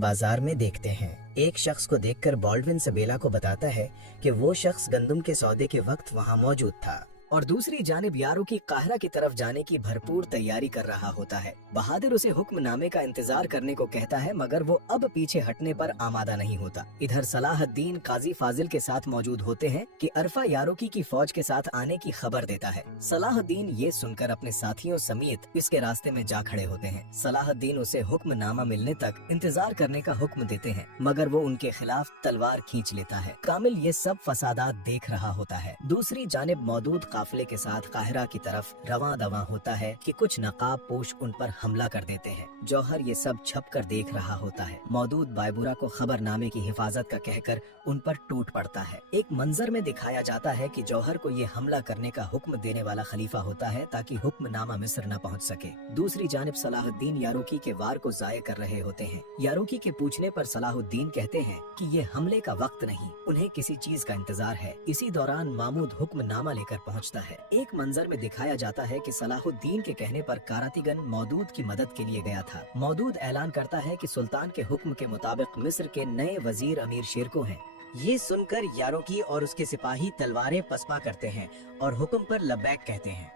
बाजार में देखते हैं। एक शख्स को देखकर बॉल्डविन सबेला को बताता है कि वो शख्स गंदम के सौदे के वक्त वहाँ मौजूद था और दूसरी जानिब यारो की काहिरा की तरफ जाने की भरपूर तैयारी कर रहा होता है। बहादुर उसे हुक्मनामे का इंतजार करने को कहता है, मगर वो अब पीछे हटने पर आमादा नहीं होता। इधर सलाहुद्दीन काजी फाजिल के साथ मौजूद होते हैं कि अरफा यारोकी की फौज के साथ आने की खबर देता है। सलाहुद्दीन ये सुनकर अपने साथियों समेत इसके रास्ते में जा खड़े होते हैं। सलाहुद्दीन उसे हुक्मनामा मिलने तक इंतजार करने का हुक्म देते हैं, मगर वो उनके खिलाफ तलवार खींच लेता है। कामिल ये सब फसादात देख रहा होता है। दूसरी जानिब मौजूद काफिले के साथ काहिरा की तरफ रवां दवां होता है कि कुछ नकाब पोश उन पर हमला कर देते हैं। जौहर ये सब छप कर देख रहा होता है। मौजूद बायबुरा को खबरनामे की हिफाजत का कहकर उन पर टूट पड़ता है। एक मंजर में दिखाया जाता है कि जौहर को ये हमला करने का हुक्म देने वाला खलीफा होता है ताकि हुक्मनामा मिस्र न पहुंच सके। दूसरी जानिब सलाहुद्दीन यारोकी के वार को जाये कर रहे होते हैं। यारोकी के पूछने पर सलाहुद्दीन कहते हैं कि ये हमले का वक्त नहीं, उन्हें किसी चीज का इंतजार है। इसी दौरान मामूद हुक्मनामा लेकर पहुंचता है। एक मंजर में दिखाया जाता है कि सलाहुद्दीन के कहने पर कारातिगन मौदूद की मदद के लिए गया था। मौदूद ऐलान करता है कि सुल्तान के हुक्म के मुताबिक मिस्र के नए वजीर अमीर शेरको हैं। ये सुनकर यारोकी और उसके सिपाही तलवारें पसपा करते हैं और हुक्म पर लब्बैक कहते हैं।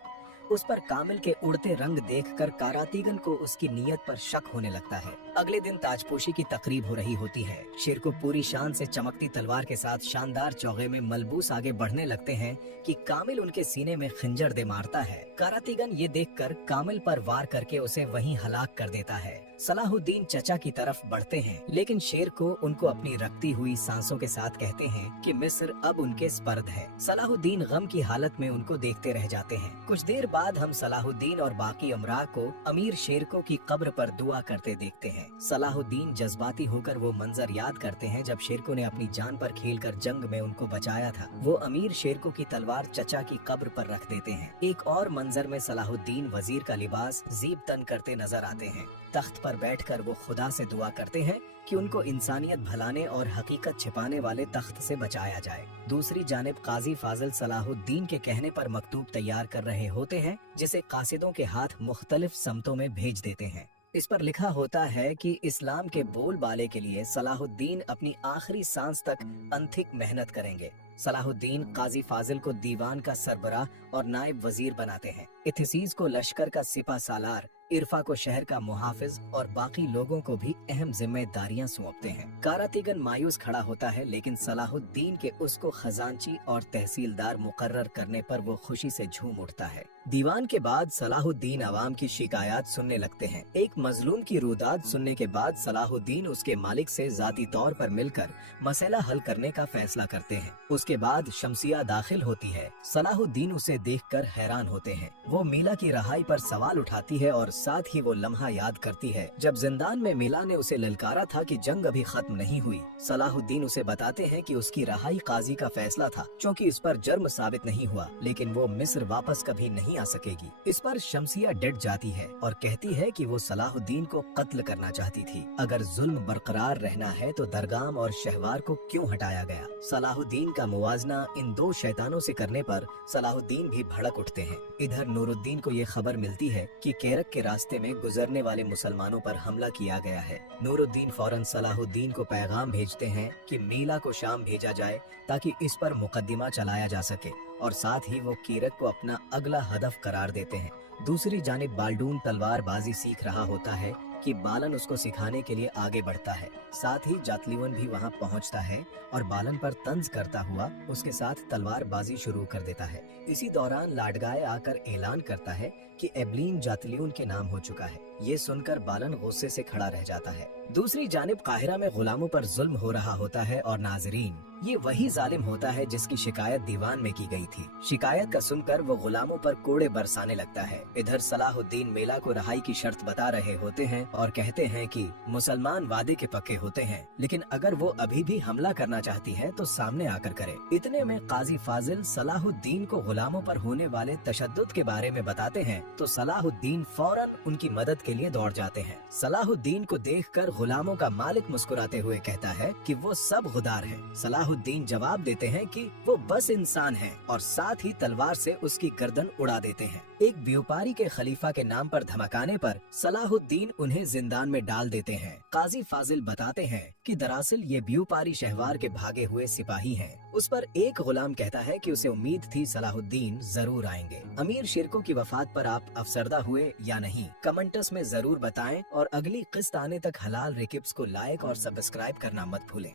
उस पर कामिल के उड़ते रंग देखकर कारातिगन को उसकी नीयत पर शक होने लगता है। अगले दिन ताजपोशी की तकरीब हो रही होती है। शेर को पूरी शान से चमकती तलवार के साथ शानदार चौगे में मलबूस आगे बढ़ने लगते हैं कि कामिल उनके सीने में खंजर दे मारता है। कारातिगन ये देखकर कामिल पर वार करके उसे वहीं हलाक कर देता है। सलाहुद्दीन चचा की तरफ बढ़ते हैं, लेकिन शेर को उनको अपनी रखती हुई सांसों के साथ कहते हैं कि मिस्र अब उनके स्पर्द है। सलाहुद्दीन गम की हालत में उनको देखते रह जाते हैं। कुछ देर बाद हम सलाहुद्दीन और बाकी उमरा को अमीर शेरको की कब्र पर दुआ करते देखते हैं। सलाहुद्दीन जज्बाती होकर वो मंजर याद करते हैं जब शेरको ने अपनी जान पर खेलकर जंग में उनको बचाया था। वो अमीर शेरको की तलवार चचा की कब्र पर रख देते हैं। एक और मंजर में सलाहुद्दीन वजीर का लिबास जीब तन करते नजर आते हैं। तख्त पर बैठकर वो खुदा से दुआ करते हैं कि उनको इंसानियत भलाने और हकीकत छिपाने वाले तख्त से बचाया जाए। दूसरी जानिब काजी फाजिल सलाहुद्दीन के कहने पर मकतूब तैयार कर रहे होते हैं, जिसे कासिदों के हाथ मुख्तलिफ समतों में भेज देते हैं। इस पर लिखा होता है कि इस्लाम के बोलबाले के लिए सलाहुद्दीन अपनी आखिरी सांस तक अनथिक मेहनत करेंगे। सलाहुद्दीन काजी फाजिल को दीवान का सरबराह और नायब वजीर बनाते हैं। इथिसीस को लश्कर का सिपा सालार, इरफा को शहर का मुहाफिज और बाकी लोगों को भी अहम जिम्मेदारियां सौंपते हैं। कारातिगन मायूस खड़ा होता है, लेकिन सलाहुद्दीन के उसको खजांची और तहसीलदार मुकर्रर करने पर वो खुशी से झूम उठता है। दीवान के बाद सलाहुद्दीन अवाम की शिकायत सुनने लगते हैं। एक मजलूम की रुदाद सुनने के बाद सलाहुद्दीन उसके मालिक से जाती तौर पर मिलकर मसला हल करने का फैसला करते हैं। उसके बाद शमसिया दाखिल होती है। सलाहुद्दीन उसे देखकर हैरान होते हैं। वो मीला की रहाई पर सवाल उठाती है और साथ ही वो लम्हा याद करती है जब जिंदान में मीला ने उसे ललकारा था कि जंग अभी खत्म नहीं हुई। सलाहुद्दीन उसे बताते हैं कि उसकी रहाई काजी का फैसला था, क्योंकि इस पर जुर्म साबित नहीं हुआ, लेकिन वो मिस्र वापस कभी नहीं आ सकेगी। इस पर शमसिया डट जाती है और कहती है कि वो सलाहुद्दीन को कत्ल करना चाहती थी। अगर जुल्म बरकरार रहना है तो दरगाम और शहवार को क्यों हटाया गया। सलाहुद्दीन का मुवाजना इन दो शैतानों से करने पर सलाहुद्दीन भी भड़क उठते हैं। इधर नूरुद्दीन को ये खबर मिलती है कि केरक के रास्ते में गुजरने वाले मुसलमानों पर हमला किया गया है। नूरुद्दीन फौरन सलाहुद्दीन को पैगाम भेजते हैं कि मीला को शाम भेजा जाए ताकि इस पर मुकदमा चलाया जा सके, और साथ ही वो केरक को अपना अगला हदफ करार देते हैं। दूसरी जानिब बाल्डून तलवार बाजी सीख रहा होता है कि बालन उसको सिखाने के लिए आगे बढ़ता है। साथ ही जातलीवन भी वहां पहुंचता है और बालन पर तंज करता हुआ उसके साथ तलवार बाजी शुरू कर देता है। इसी दौरान लाडगाय आकर ऐलान करता है कि एबलीन जातलीवन के नाम हो चुका है। ये सुनकर बालन गुस्से से खड़ा रह जाता है। दूसरी जानिब काहिरा में गुलामों पर जुल्म हो रहा होता है और नाजरीन ये वही जालिम होता है जिसकी शिकायत दीवान में की गई थी। शिकायत का सुनकर वो गुलामों पर कोड़े बरसाने लगता है। इधर सलाहुद्दीन मेला को रहाई की शर्त बता रहे होते हैं और कहते हैं कि मुसलमान वादे के पक्के होते हैं, लेकिन अगर वो अभी भी हमला करना चाहती है तो सामने आकर करे। इतने में काजी फाजिल सलाहुद्दीन को गुलामों पर होने वाले तशद्दुद के बारे में बताते हैं तो सलाहुद्दीन फौरन उनकी मदद के लिए दौड़ जाते हैं। सलाहुद्दीन को देखकर गुलामों का मालिक मुस्कुराते हुए कहता है कि वो सब गुदार है। सलाहुद्दीन जवाब देते हैं कि वो बस इंसान है और साथ ही तलवार से उसकी गर्दन उड़ा देते हैं। एक व्यापारी के खलीफा के नाम पर धमकाने पर सलाहुद्दीन उन्हें जिंदान में डाल देते हैं। काजी फाजिल बताते हैं कि दरअसल ये व्यापारी शहवार के भागे हुए सिपाही हैं। उस पर एक गुलाम कहता है कि उसे उम्मीद थी सलाहुद्दीन जरूर आएंगे। अमीर शिरको की वफात पर आप अफसरदा हुए या नहीं, कमेंट्स में जरूर बताएं और अगली किस्त आने तक हलाल रेकिब्स को लाइक और सब्सक्राइब करना मत भूलें।